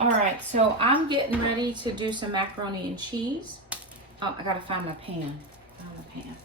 All right, so I'm getting ready to do some macaroni and cheese. Oh, I gotta find my pan. Found my pan.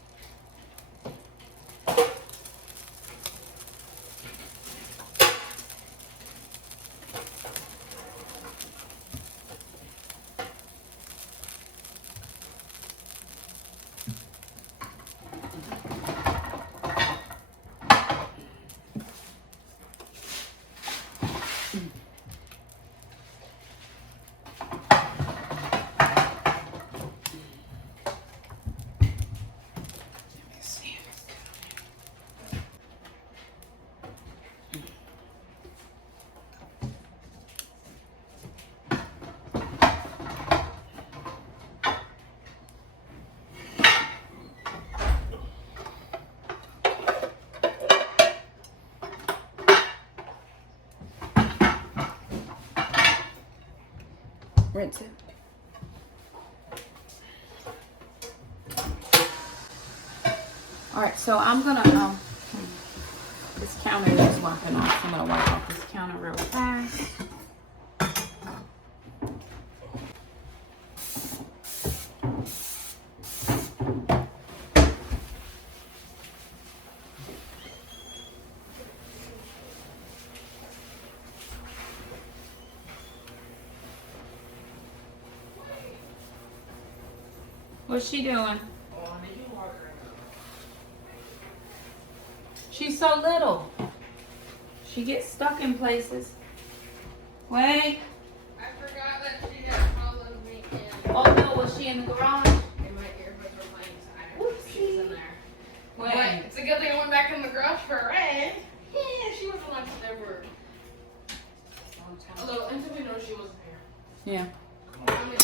Rinse it. All right, so I'm gonna this counter is wiping off. I'm gonna wipe off this counter real fast. What's she doing? She's so little. She gets stuck in places. Wait. I forgot that she had followed me in. Oh no, was she in the garage? And my earbuds were playing, so I didn't know she was in there. Wait. But it's a good thing I went back in the garage for a ride. Yeah, she was the one there for a little until we know she wasn't here. Yeah. I'm in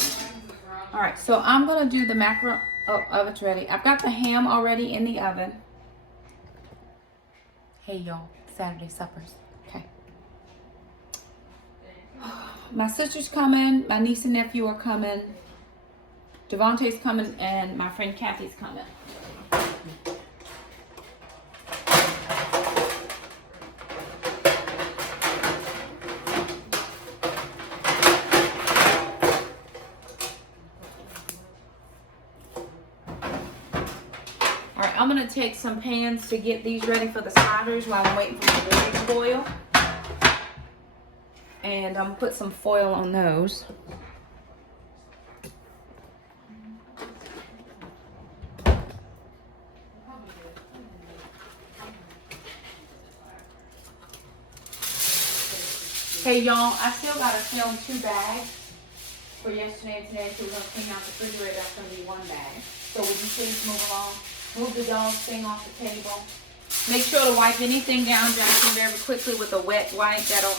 the garage. All right, so I'm gonna do the macaroni. Oh, oven's ready. I've got the ham already in the oven. Hey y'all, Saturday suppers. Okay. My sister's coming. My niece and nephew are coming. Devontae's coming, and my friend Kathy's coming. I'm gonna take some pans to get these ready for the sliders while I'm waiting for my water to boil. And I'm gonna put some foil on those. Hey y'all, I still gotta film 2 bags for yesterday and today, so we're gonna clean out the refrigerator. That's gonna be 1 bag. So would you please move along? Move the dog thing off the table. Make sure to wipe anything down, Jackson, very quickly with a wet wipe. That'll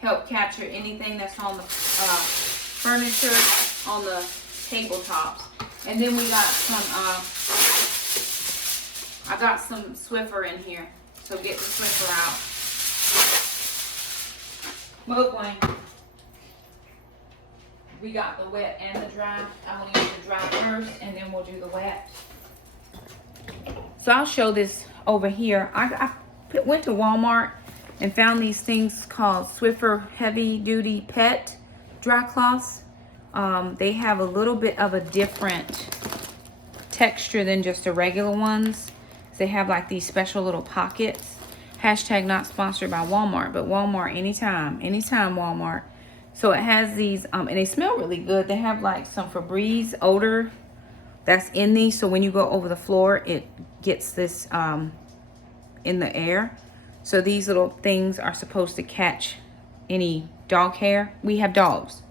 help capture anything that's on the furniture, on the tabletops. And then we got some, I got some Swiffer in here. So get the Swiffer out. Move, Wayne. We got the wet and the dry. I'm going to use the dry first, and then we'll do the wet. So I'll show this over here. I went to Walmart and found these things called Swiffer Heavy Duty Pet Dry Cloths. They have a little bit of a different texture than just the regular ones. They have like these special little pockets. Hashtag not sponsored by Walmart, but Walmart anytime Walmart. So it has these, and they smell really good. They have like some Febreze odor that's in these. So when you go over the floor, it gets this in the air. So these little things are supposed to catch any dog hair. We have dogs,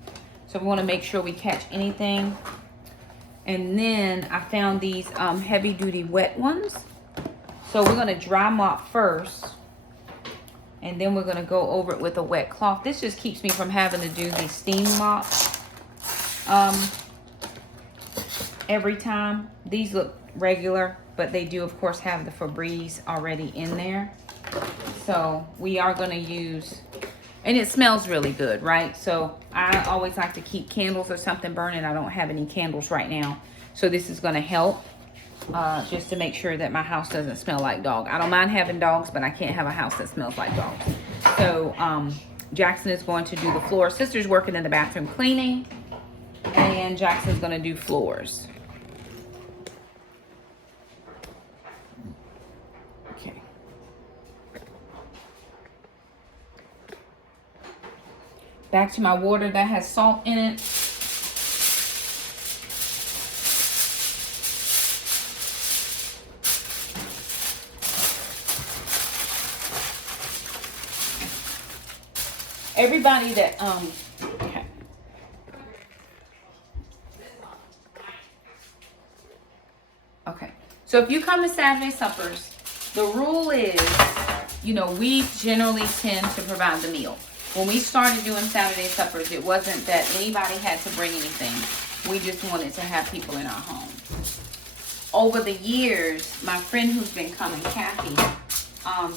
so we want to make sure we catch anything. And then I found these heavy duty wet ones. So we're going to dry mop first, and then we're going to go over it with a wet cloth. This just keeps me from having to do these steam mops every time. These look regular, but they do of course have the Febreze already in there. So we are going to use, and it smells really good, right? So I always like to keep candles or something burning. I don't have any candles right now, so this is going to help just to make sure that my house doesn't smell like dog. I don't mind having dogs, but I can't have a house that smells like dogs. So Jackson is going to do the floor. Sister's working in the bathroom cleaning, and Jackson's going to do floors. Okay. Back to my water that has salt in it. Everybody that okay. Okay. So if you come to Saturday suppers, the rule is, you know, we generally tend to provide the meal. When we started doing Saturday suppers, it wasn't that anybody had to bring anything. We just wanted to have people in our home. Over the years, my friend who's been coming, Kathy,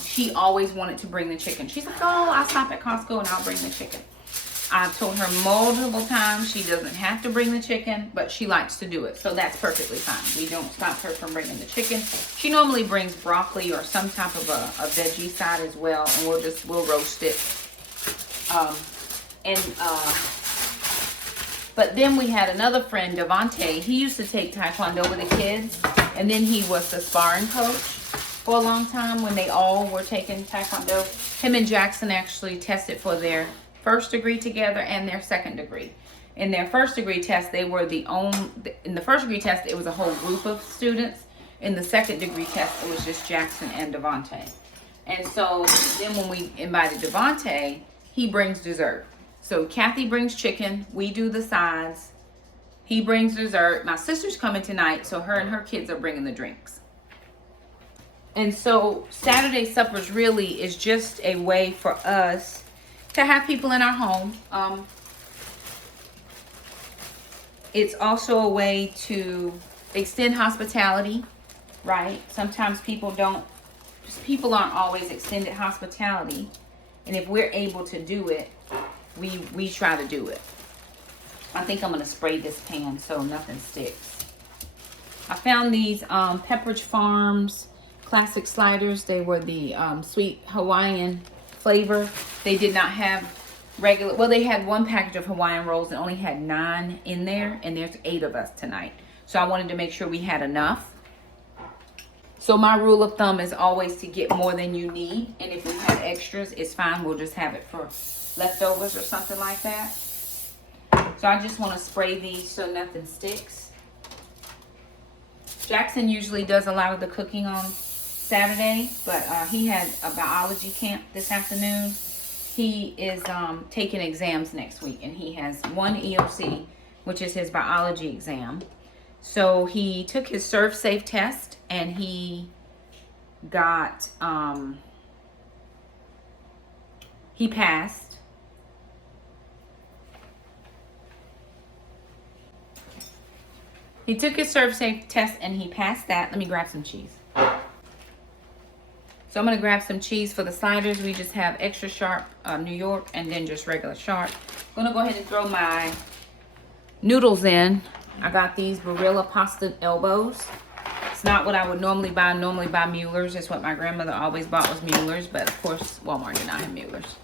she always wanted to bring the chicken. She's like, oh, I'll stop at Costco and I'll bring the chicken. I've told her multiple times she doesn't have to bring the chicken, but she likes to do it. So that's perfectly fine. We don't stop her from bringing the chicken. She normally brings broccoli or some type of a veggie side as well, and we'll roast it. But then we had another friend, Devontae. He used to take Taekwondo with the kids, and then he was the sparring coach for a long time when they all were taking Taekwondo. Him and Jackson actually tested for their first degree together and their second degree. In their first degree test, they were in the first degree test, it was a whole group of students. In the second degree test, it was just Jackson and Devontae. And so then when we invited Devontae, he brings dessert. So Kathy brings chicken, we do the sides, he brings dessert. My sister's coming tonight, so her and her kids are bringing the drinks. And so Saturday suppers really is just a way for us to have people in our home. It's also a way to extend hospitality, right? Sometimes people aren't always extended hospitality. And if we're able to do it, we try to do it. I think I'm gonna spray this pan so nothing sticks. I found these Pepperidge Farms classic sliders. They were the sweet Hawaiian flavor. They did not have regular, well, they had one package of Hawaiian rolls and only had 9 in there, and there's 8 of us tonight. So I wanted to make sure we had enough. So my rule of thumb is always to get more than you need, and if we have extras, it's fine. We'll just have it for leftovers or something like that. So I just want to spray these so nothing sticks. Jackson usually does a lot of the cooking on Saturday, but he had a biology camp this afternoon. He is taking exams next week, and he has one EOC, which is his biology exam. So he took his Serve Safe test, and he got, he passed. He took his Serve Safe test, and he passed that. Let me grab some cheese. So I'm going to grab some cheese for the sliders. We just have extra sharp New York and then just regular sharp. I'm going to go ahead and throw my noodles in. I got these Barilla pasta elbows. It's not what I would normally buy. I normally buy Mueller's. It's what my grandmother always bought was Mueller's. But of course, Walmart did not have Mueller's.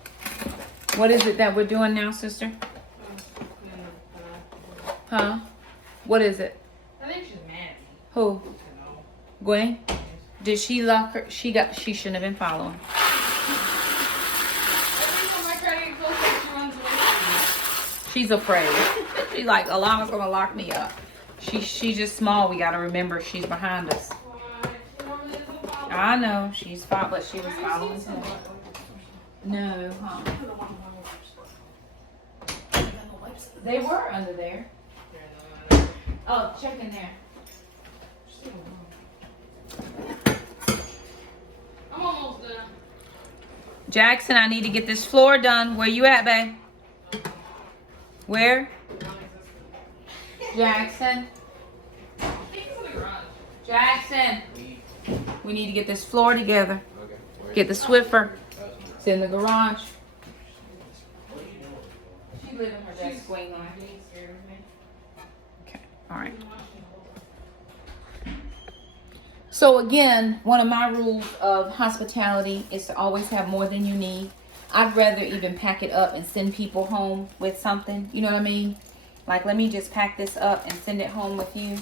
What is it that we're doing now, sister? Huh? What is it? I think she's mad. Who? Gwen? Did she lock her? She shouldn't have been following. Every time I try to get close, she runs away from me. She's afraid. She's like, Alana's gonna lock me up. She's just small. We gotta remember she's behind us. I know she's fought, but she was following too. No, huh? They were under there. Oh, check in there. I'm almost done. Jackson, I need to get this floor done. Where you at, babe? Where? Jackson. I think it's in the garage. Jackson. We need to get this floor together. Get the Swiffer. It's in the garage. She lives in her desk waiting on me. Okay, all right. So again, one of my rules of hospitality is to always have more than you need. I'd rather even pack it up and send people home with something. You know what I mean? Like, let me just pack this up and send it home with you.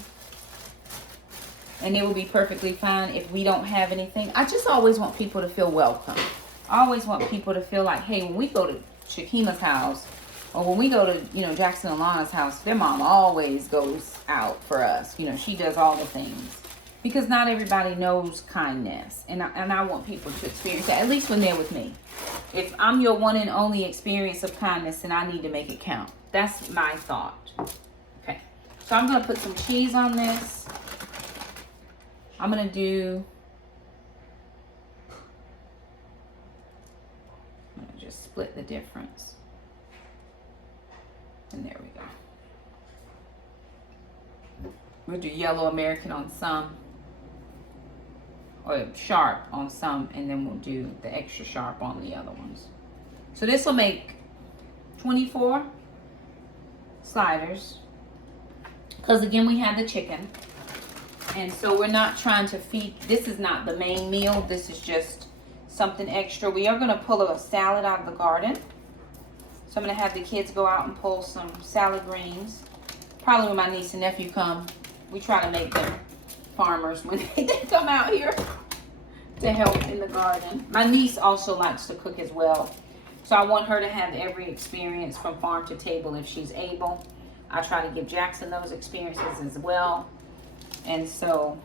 And it will be perfectly fine if we don't have anything. I just always want people to feel welcome. I always want people to feel like, hey, when we go to Shakema's house, or when we go to, you know, Jackson and Lana's house, their mom always goes out for us. You know, she does all the things. Because not everybody knows kindness. And I want people to experience that, at least when they're with me. If I'm your one and only experience of kindness, then I need to make it count. That's my thought. Okay. So I'm going to put some cheese on this. I'm going to do... I'm going to just split the difference. And there we go. We'll do yellow American on some. Or sharp on some, and then we'll do the extra sharp on the other ones. So this will make 24 sliders, because again we have the chicken, and so we're not trying to feed. This is not the main meal. This is just something extra. We are going to pull a salad out of the garden, so I'm going to have the kids go out and pull some salad greens. Probably when my niece and nephew come, we try to make them farmers when they come out here to help in the garden. My niece also likes to cook as well, so I want her to have every experience from farm to table if she's able. I try to give Jackson those experiences as well. And so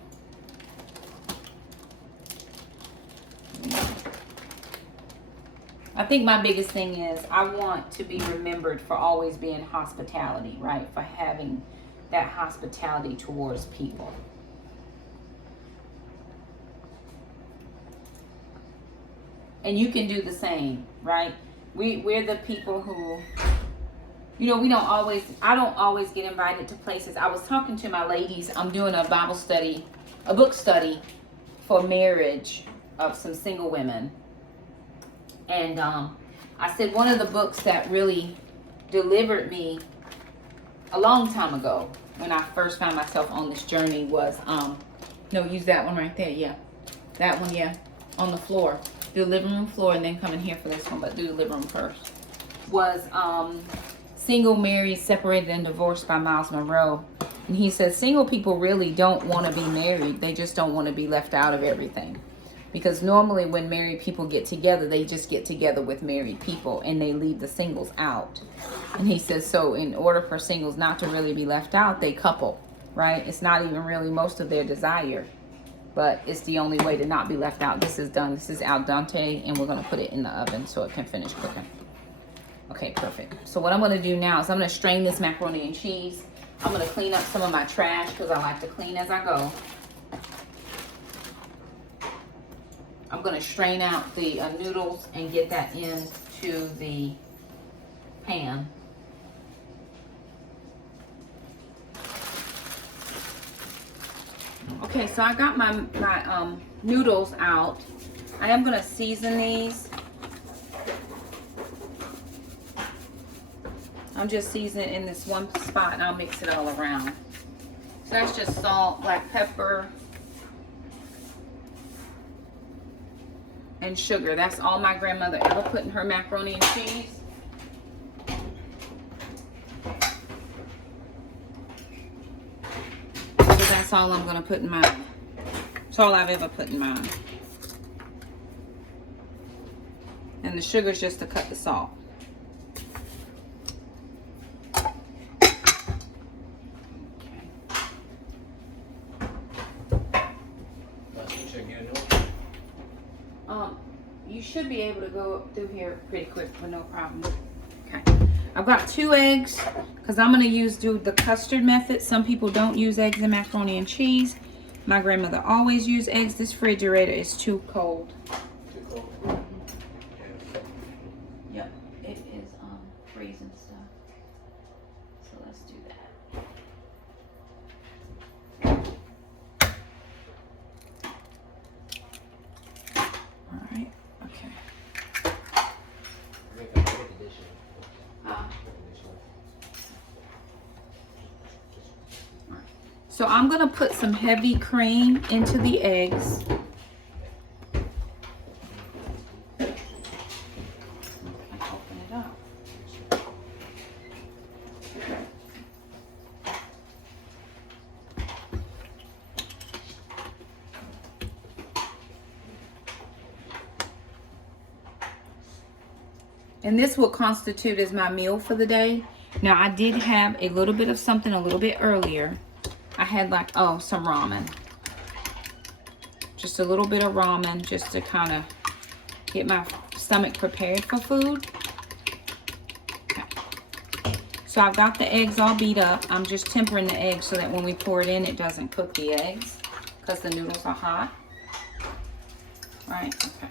I think my biggest thing is I want to be remembered for always being hospitality, right? For having that hospitality towards people. And you can do the same, right? We're the people who, you know, I don't always get invited to places. I was talking to my ladies. I'm doing a Bible study, a book study for marriage of some single women. And I said one of the books that really delivered me a long time ago when I first found myself on this journey was, no, use that one right there, yeah. That one, yeah, on the floor. Do the living room floor and then come in here for this one, but do the living room first. Was Single, Married, Separated, and Divorced by Miles Monroe. And he says single people really don't want to be married. They just don't want to be left out of everything. Because normally when married people get together, they just get together with married people and they leave the singles out. And he says, so in order for singles not to really be left out, they couple, right? It's not even really most of their desire, but it's the only way to not be left out. This is done. This is al dente, and we're going to put it in the oven so it can finish cooking. Okay, perfect. So what I'm going to do now is I'm going to strain this macaroni and cheese. I'm going to clean up some of my trash because I like to clean as I go. I'm going to strain out the noodles and get that into the pan. Okay, so I got my noodles out. I am going to season these. I'm just seasoning in this one spot and I'll mix it all around. So that's just salt, black pepper, and sugar. That's all my grandmother ever put in her macaroni and cheese. So that's all I'm going to put in mine. That's all I've ever put in mine. And the sugar is just to cut the salt. You should be able to go through here pretty quick with no problem. Okay, I've got 2 eggs because I'm going to do the custard method. Some people don't use eggs in macaroni and cheese. My grandmother always used eggs. This refrigerator is too cold. Too cold? Yep, it is freezing stuff. So let's do that. All right. So I'm going to put some heavy cream into the eggs. And this will constitute as my meal for the day. Now, I did have a little bit of something a little bit earlier. I had like, oh, some ramen. Just a little bit of ramen just to kind of get my stomach prepared for food. Okay. So I've got the eggs all beat up. I'm just tempering the eggs so that when we pour it in, it doesn't cook the eggs because the noodles are hot. Right, okay.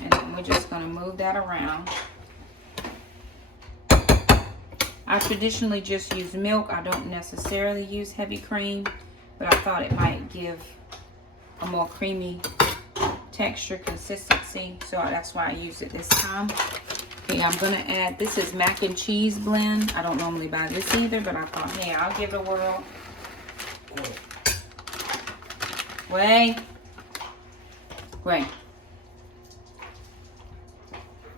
And then we're just gonna move that around. I traditionally just use milk. I don't necessarily use heavy cream, but I thought it might give a more creamy texture, consistency. So that's why I use it this time. Okay, I'm gonna add, this is mac and cheese blend. I don't normally buy this either, but I thought, hey, I'll give it a whirl. Wait.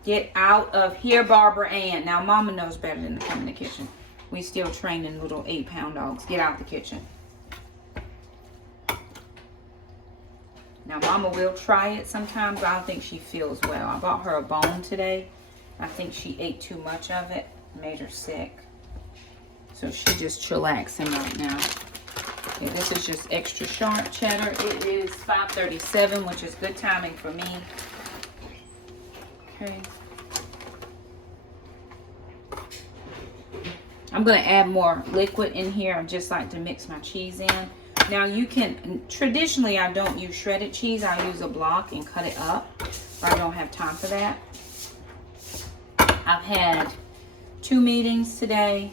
Get out of here, Barbara Ann. Now, Mama knows better than to come in the kitchen. We still training little 8-pound dogs. Get out the kitchen. Now, Mama will try it sometimes. I don't think she feels well. I bought her a bone today. I think she ate too much of it. Made her sick. So she's just chillaxing right now. Okay, this is just extra sharp cheddar. It is 5:37, which is good timing for me. Okay. I'm going to add more liquid in here. I just like to mix my cheese in. Now you can, traditionally I don't use shredded cheese. I use a block and cut it up. But I don't have time for that. I've had 2 meetings today.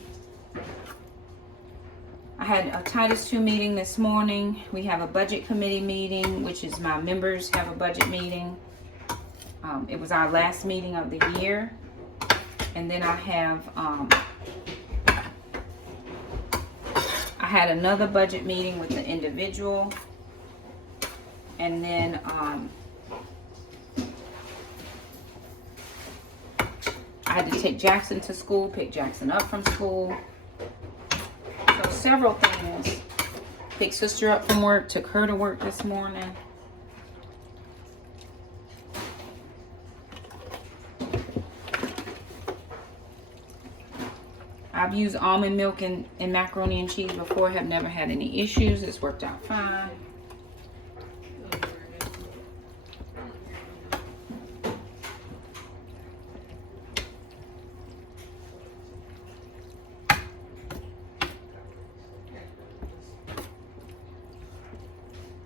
I had a Titus 2 meeting this morning. We have a budget committee meeting, which is my members have a budget meeting. It was our last meeting of the year. And then I have, I had another budget meeting with the individual. And then, I had to take Jackson to school, pick Jackson up from school. So several things. Picked sister up from work, took her to work this morning. I've used almond milk in macaroni and cheese before, have never had any issues. It's worked out fine.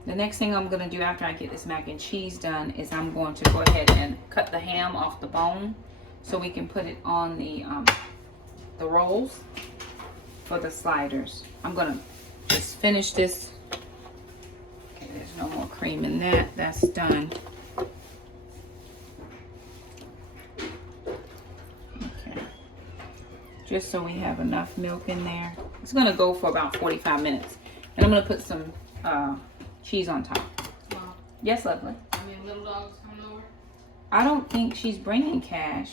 The next thing I'm going to do after I get this mac and cheese done is I'm going to go ahead and cut the ham off the bone so we can put it on the rolls for the sliders. I'm going to just finish this. Okay, there's no more cream in that. That's done. Okay. Just so we have enough milk in there. It's going to go for about 45 minutes. And I'm going to put some cheese on top. Mom. Yes, lovely. I mean, little dog's coming over. I don't think she's bringing cash,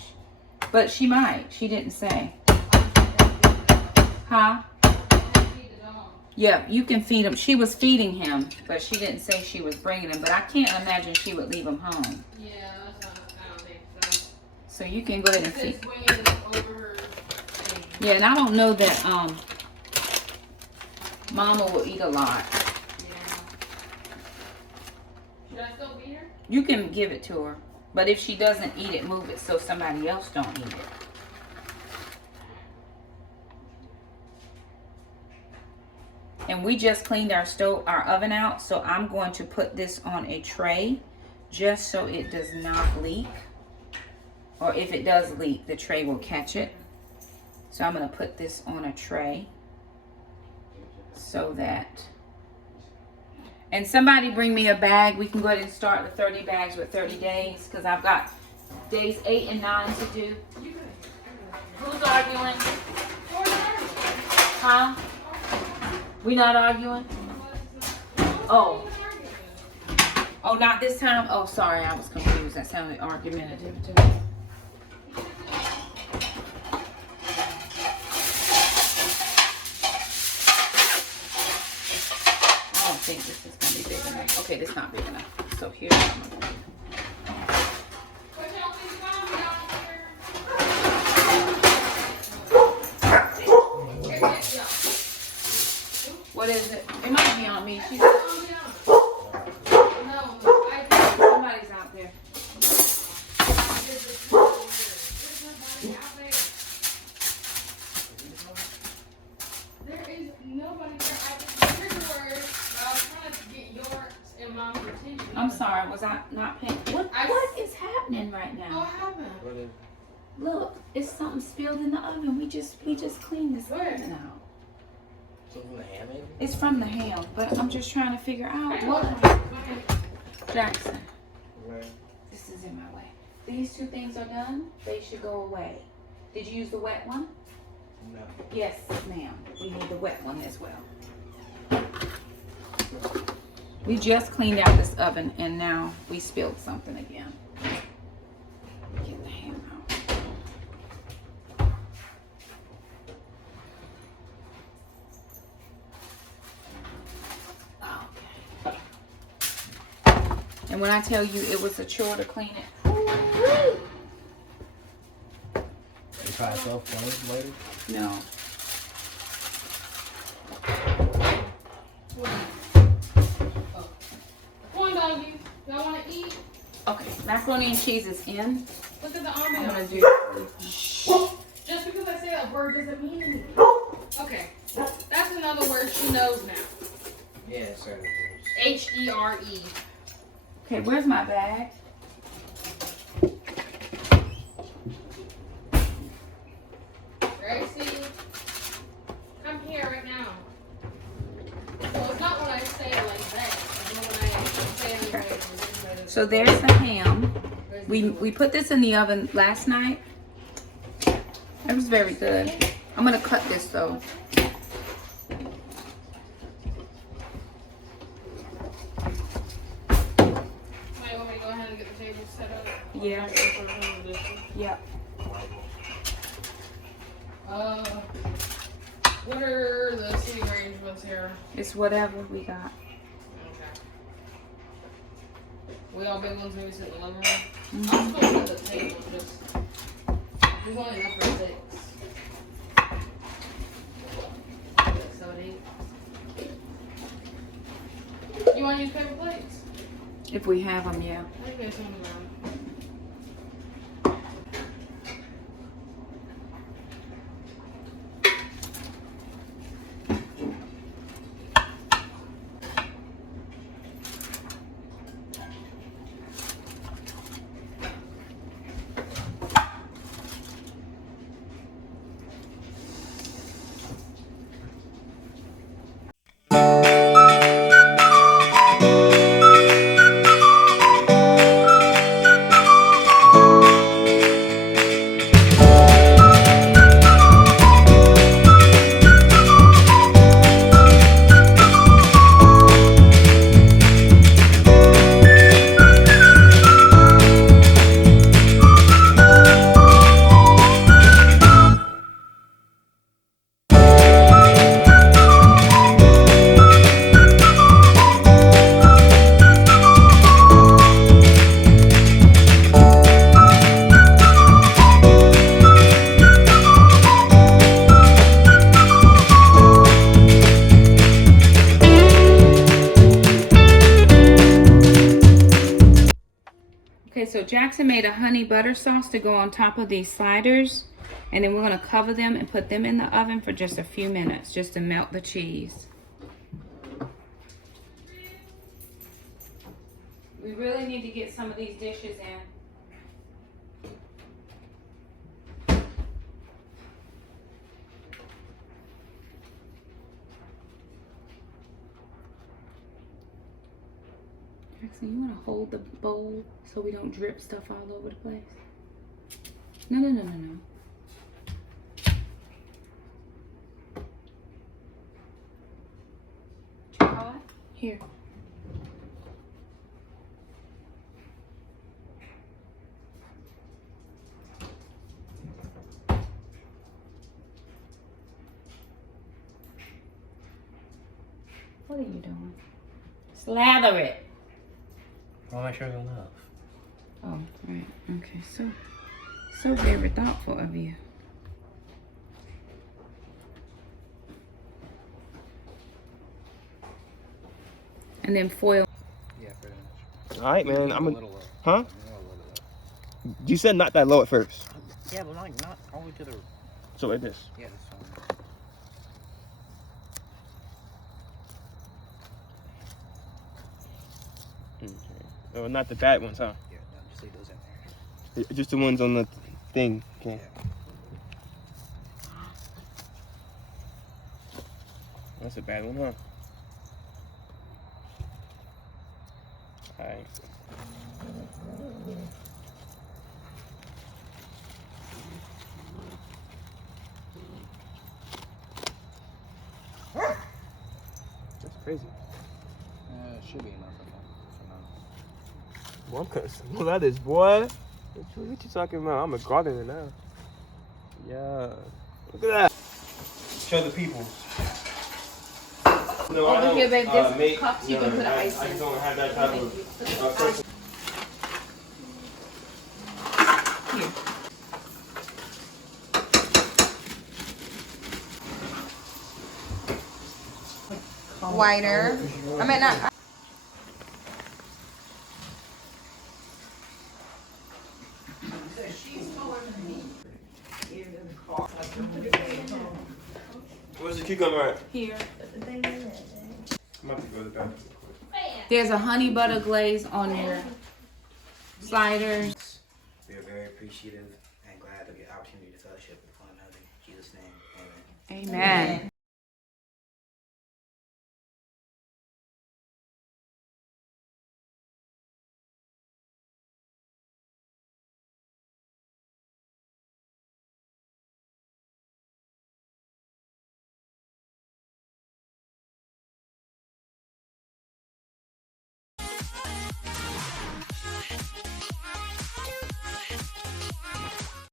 but she might. She didn't say. Huh? Yeah, you can feed him. She was feeding him, but she didn't say she was bringing him. But I can't imagine she would leave him home. Yeah, that's not, I don't think so. So you can go ahead and feed. It's swinging over her thing. Yeah, and I don't know that Mama will eat a lot. Should I still be here? You can give it to her, but if she doesn't eat it, move it so somebody else don't eat it. And we just cleaned our oven out, so I'm going to put this on a tray just so it does not leak. Or if it does leak, the tray will catch it. So I'm going to put this on a tray so that... And somebody bring me a bag. We can go ahead and start the 30 bags with 30 days because I've got days 8 and 9 to do. Who's arguing? Huh? We not arguing? Oh. Oh, not this time? Oh, sorry. I was confused. That sounded argumentative to me. I don't think this is going to be big enough. Okay, this is not big enough. So here's what I'm going to do. happening right now? What happened? What is? Look, it's something spilled in the oven. We just cleaned this Where? oven out. Something from the ham, maybe? It's from the ham, but I'm just trying to figure out Hey, what. what? Jackson, Where? this is in my way. These two things are done. They should go away. Did you use the wet one? No. Yes, ma'am. We need the wet one as well. We just cleaned out this oven and now we spilled something again. Get the ham out. Okay. And when I tell you it was a chore to clean it, You try self-clean later? no. Come on, doggy. Y'all want to eat? Okay, macaroni and cheese is in. Look at the I'm gonna ambiance. do. Just because I say that word doesn't mean anything. Okay. That's another word she knows now. Yeah, sorry. H-E-R-E. Okay, where's my bag? Gracie, come here right now. So it's not when I say it like that. It's not when I say it like that. So there's the ham. We put this in the oven last night. It was very good. I'm gonna cut this though. Might want me to go ahead and get the table set up. Yeah. Yep. What are the seating arrangements here? It's whatever we got. Okay. We all big ones maybe sit in the living room? I'm still at the table, just there's only enough for 6. 6, 7, 8. You want to use paper plates? If we have them, yeah. I think there's some on the ground. Okay, so Jackson made a honey butter sauce to go on top of these sliders. And then we're gonna cover them and put them in the oven for just a few minutes, just to melt the cheese. We really need to get some of these dishes in. Jackson, you want to hold the bowl so we don't drip stuff all over the place? No, no, no, no, no. Too hot? Here. What are you doing? Slather it. I want to make sure it's enough. Oh, right. Okay, so very thoughtful of you. And then foil. Yeah, pretty much. All right, man. I'm a gonna. little low. Huh? A little low. You said not that low at first. Yeah, but not all the way to the. So like this. Yeah, that's fine. Okay. Oh, not the bad ones, huh? Yeah, no, just leave those in there. Just the ones on the thing. Okay. That's a bad one, huh? Alright. That's crazy. It should be enough for now. Boy, I'm cutting some lettuce, boy. What you talking about? I'm a gardener now. Yeah. Look at that. Show the people. No, Over here, babe, there's make, cups you can put ice I in. don't have that type of person. Here. Whiter. I mean, not. Where's the cucumber at? Here. I'm about to go to the bathroom. There's a honey butter glaze on your sliders. We are very appreciative and glad to get the opportunity to fellowship with one another. In Jesus' name, amen. Amen.